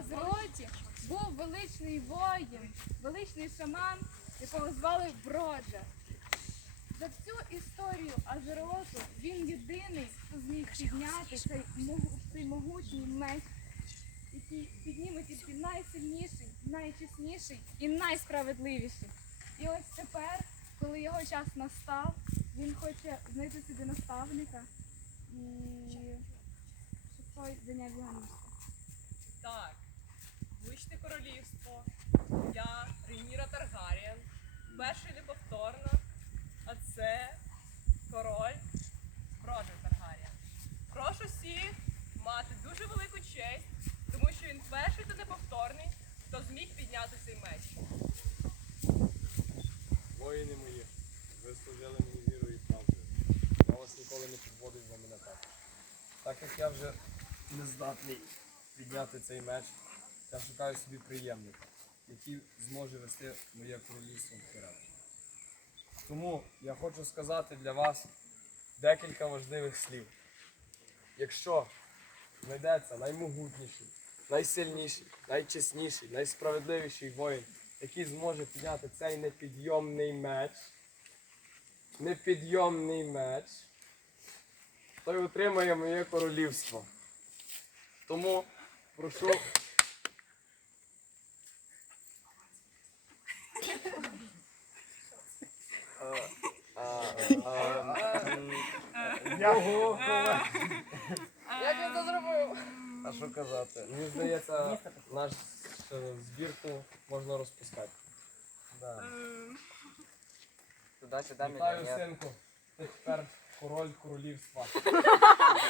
Азероті був величний воїн, величний шаман, якого звали Броджа. За всю історію Азероту він єдиний, хто зміг підняти цей, цей могутній меч, який підніме тільки найсильніший, найчесніший і найсправедливіший. І ось тепер, коли його час настав, він хоче знайти собі наставника і щоб той зайняв його місце. Королівство. Я Рейніра Таргарієн, перший неповторна, а це король Роджер Таргарієн. Прошу всіх мати дуже велику честь, тому що він перший та неповторний, хто зміг підняти цей меч. Воїни мої, ви служили мені вірою і правдою. Я вас ніколи не підводив за мене так. Так як я вже не здатний підняти цей меч, я шукаю собі приємника, який зможе вести моє королівство вперед. Тому я хочу сказати для вас декілька важливих слів. Якщо знайдеться наймогутніший, найсильніший, найчесніший, найсправедливіший воїн, який зможе підняти цей непідйомний меч, непідйомний меч, той отримає моє королівство. Тому прошу. Як він це зробив? А що казати? Мені здається, наш е, збірку можна розпускати. Да. Туда-сюда Вітаю, синку. Ти тепер король королівства.